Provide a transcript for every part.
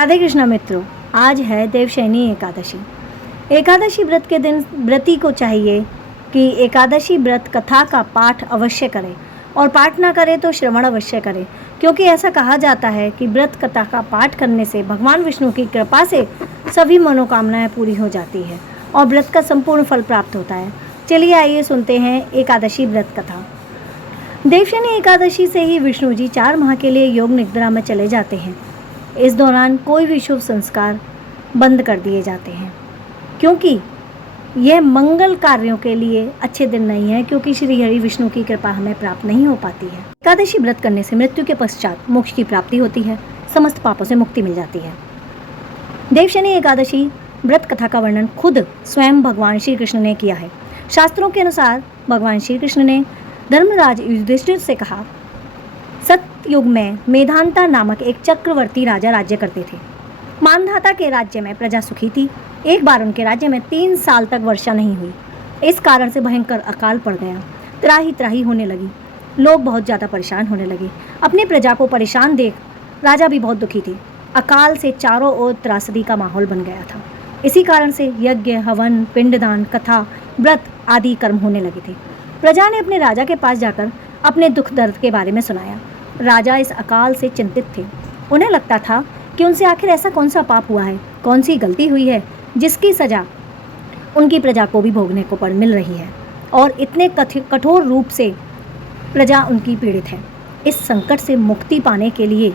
राधे कृष्णा मित्रों, आज है देवशयनी एकादशी। एकादशी व्रत के दिन व्रती को चाहिए कि एकादशी व्रत कथा का पाठ अवश्य करें और पाठ ना करे तो श्रवण अवश्य करें, क्योंकि ऐसा कहा जाता है कि व्रत कथा का पाठ करने से भगवान विष्णु की कृपा से सभी मनोकामनाएं पूरी हो जाती है और व्रत का संपूर्ण फल प्राप्त होता है। चलिए आइए सुनते हैं एकादशी व्रत कथा। देवशयनी एकादशी से ही विष्णु जी 4 माह के लिए योग निद्रा में चले जाते हैं। इस दौरान कोई भी शुभ संस्कार बंद कर दिए जाते हैं, क्योंकि यह मंगल कार्यों के लिए अच्छे दिन नहीं है, क्योंकि श्री हरि विष्णु की कृपा हमें प्राप्त नहीं हो पाती है। एकादशी व्रत करने से मृत्यु के पश्चात मोक्ष की प्राप्ति होती है, समस्त पापों से मुक्ति मिल जाती है। देवशयनी एकादशी व्रत कथा का वर्णन खुद स्वयं भगवान श्री कृष्ण ने किया है। शास्त्रों के अनुसार भगवान श्री कृष्ण ने धर्मराज युधिष्ठिर से कहा, सतयुग में मेधांता नामक एक चक्रवर्ती राजा राज्य करते थे। मानधाता के राज्य में प्रजा सुखी थी। एक बार उनके राज्य में 3 साल तक वर्षा नहीं हुई। इस कारण से भयंकर अकाल पड़ गया। त्राही त्राही होने लगी। लोग बहुत ज़्यादा परेशान होने लगे। अपनी प्रजा को परेशान देख राजा भी बहुत दुखी थे। अकाल से चारों ओर त्रासदी का माहौल बन गया था। इसी कारण से यज्ञ, हवन, पिंडदान, कथा, व्रत आदि कर्म होने लगे थे। प्रजा ने अपने राजा के पास जाकर अपने दुख दर्द के बारे में सुनाया। राजा इस अकाल से चिंतित थे। उन्हें लगता था कि उनसे आखिर ऐसा कौन सा पाप हुआ है, कौन सी गलती हुई है जिसकी सजा उनकी प्रजा को भी भोगने को मिल रही है और इतने कठोर रूप से प्रजा उनकी पीड़ित है। इस संकट से मुक्ति पाने के लिए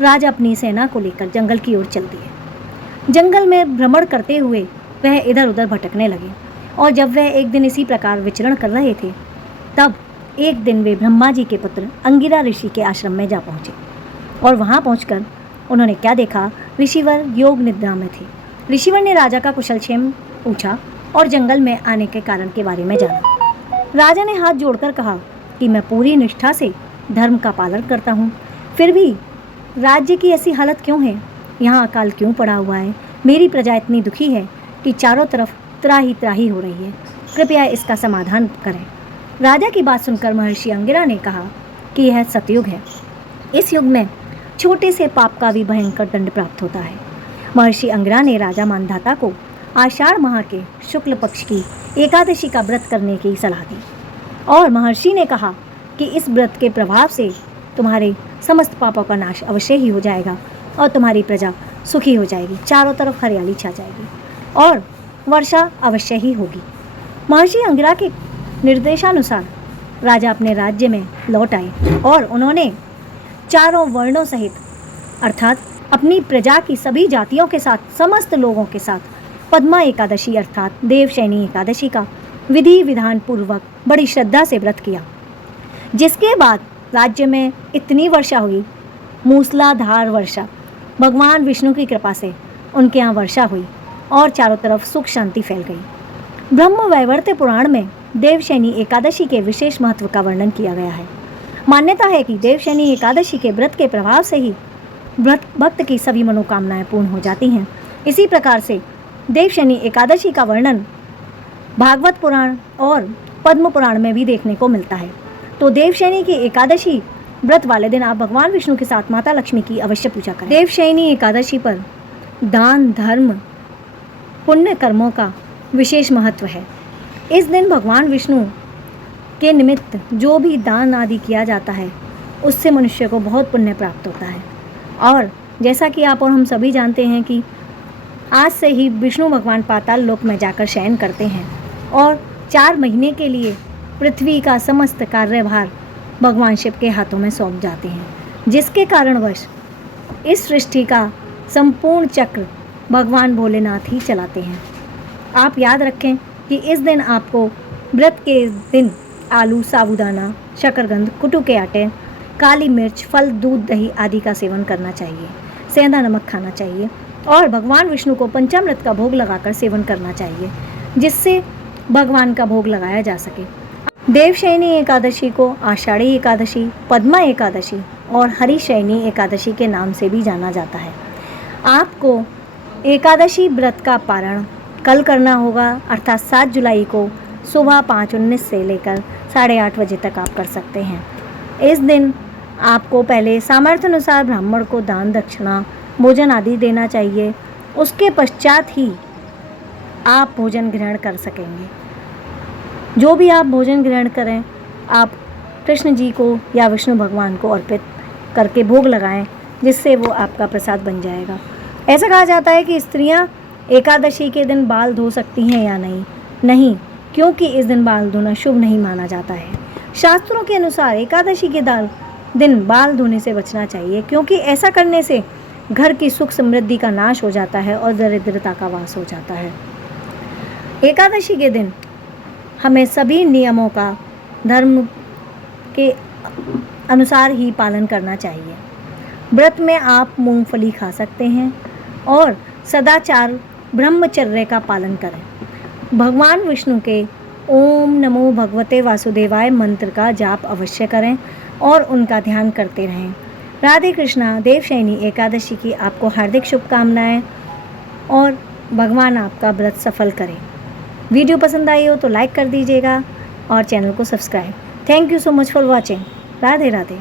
राजा अपनी सेना को लेकर जंगल की ओर चल दिए। जंगल में भ्रमण करते हुए वह इधर उधर भटकने लगे और जब वह एक दिन इसी प्रकार विचरण कर रहे थे, तब एक दिन वे ब्रह्मा जी के पुत्र अंगिरा ऋषि के आश्रम में जा पहुँचे और वहाँ पहुँचकर उन्होंने क्या देखा, ऋषिवर योग निद्रा में थे। ऋषिवर ने राजा का कुशलक्षेम पूछा और जंगल में आने के कारण के बारे में जाना। राजा ने हाथ जोड़कर कहा कि मैं पूरी निष्ठा से धर्म का पालन करता हूँ, फिर भी राज्य की ऐसी हालत क्यों है, यहाँ अकाल क्यों पड़ा हुआ है, मेरी प्रजा इतनी दुखी है कि चारों तरफ त्राही त्राही हो रही है, कृपया इसका समाधान करें। राजा की बात सुनकर महर्षि अंगिरा ने कहा कि यह सतयुग है। इस युग में छोटे से पाप का भी भयंकर दंड प्राप्त होता है। महर्षि अंगिरा ने राजा मानधाता को आषाढ़ माह के शुक्ल पक्ष की एकादशी का व्रत करने की सलाह दी और महर्षि ने कहा कि इस व्रत के प्रभाव से तुम्हारे समस्त पापों का नाश अवश्य ही हो जाएगा और तुम्हारी प्रजा सुखी हो जाएगी, चारों तरफ हरियाली छा जाएगी और वर्षा अवश्य ही होगी। महर्षि अंगिरा के निर्देशानुसार राजा अपने राज्य में लौट आए और उन्होंने चारों वर्णों सहित अर्थात अपनी प्रजा की सभी जातियों के साथ, समस्त लोगों के साथ पद्मा एकादशी अर्थात देवशयनी एकादशी का विधि विधान पूर्वक बड़ी श्रद्धा से व्रत किया, जिसके बाद राज्य में इतनी वर्षा हुई, मूसलाधार वर्षा। भगवान विष्णु की कृपा से उनके यहाँ वर्षा हुई और चारों तरफ सुख शांति फैल गई। ब्रह्म वैवर्त पुराण में देवशयनी एकादशी के विशेष महत्व का वर्णन किया गया है। मान्यता है कि देवशयनी एकादशी के व्रत के प्रभाव से ही भक्त की सभी मनोकामनाएं पूर्ण हो जाती हैं। इसी प्रकार से देवशयनी एकादशी का वर्णन भागवत पुराण और पद्म पुराण में भी देखने को मिलता है। तो देवशयनी की एकादशी व्रत वाले दिन आप भगवान विष्णु के साथ माता लक्ष्मी की अवश्य पूजा करें। देवशयनी एकादशी पर दान, धर्म, पुण्य कर्मों का विशेष महत्व है। इस दिन भगवान विष्णु के निमित्त जो भी दान आदि किया जाता है, उससे मनुष्य को बहुत पुण्य प्राप्त होता है। और जैसा कि आप और हम सभी जानते हैं कि आज से ही विष्णु भगवान पाताल लोक में जाकर शयन करते हैं और 4 महीने के लिए पृथ्वी का समस्त कार्यभार भगवान शिव के हाथों में सौंप जाते हैं, जिसके कारणवश इस सृष्टि का संपूर्ण चक्र भगवान भोलेनाथ ही चलाते हैं। आप याद रखें कि इस दिन आपको व्रत के दिन आलू, साबूदाना, शकरकंद, कुटू के आटे, काली मिर्च, फल, दूध, दही आदि का सेवन करना चाहिए। सेंधा नमक खाना चाहिए और भगवान विष्णु को पंचामृत का भोग लगाकर सेवन करना चाहिए, जिससे भगवान का भोग लगाया जा सके। देवशयनी एकादशी को आषाढ़ी एकादशी, पद्मा एकादशी और हरिशयनी एकादशी के नाम से भी जाना जाता है। आपको एकादशी व्रत का पारण कल करना होगा, अर्थात 7 जुलाई को सुबह 5:19 से लेकर 8:30 बजे तक आप कर सकते हैं। इस दिन आपको पहले सामर्थ्य अनुसार ब्राह्मण को दान दक्षिणा भोजन आदि देना चाहिए। उसके पश्चात ही आप भोजन ग्रहण कर सकेंगे। जो भी आप भोजन ग्रहण करें, आप कृष्ण जी को या विष्णु भगवान को अर्पित करके भोग लगाएं, जिससे वो आपका प्रसाद बन जाएगा। ऐसा कहा जाता है कि स्त्रियां एकादशी के दिन बाल धो सकती हैं या नहीं, क्योंकि इस दिन बाल धोना शुभ नहीं माना जाता है। शास्त्रों के अनुसार एकादशी के दिन बाल धोने से बचना चाहिए, क्योंकि ऐसा करने से घर की सुख समृद्धि का नाश हो जाता है और दरिद्रता का वास हो जाता है। एकादशी के दिन हमें सभी नियमों का धर्म के अनुसार ही पालन करना चाहिए। व्रत में आप मूंगफली खा सकते हैं और सदाचार ब्रह्मचर्य का पालन करें। भगवान विष्णु के ओम नमो भगवते वासुदेवाय मंत्र का जाप अवश्य करें और उनका ध्यान करते रहें। राधे कृष्णा। देवशयनी एकादशी की आपको हार्दिक शुभकामनाएं और भगवान आपका व्रत सफल करें। वीडियो पसंद आई हो तो लाइक कर दीजिएगा और चैनल को subscribe. Thank you so much for watching. Radhe Radhe.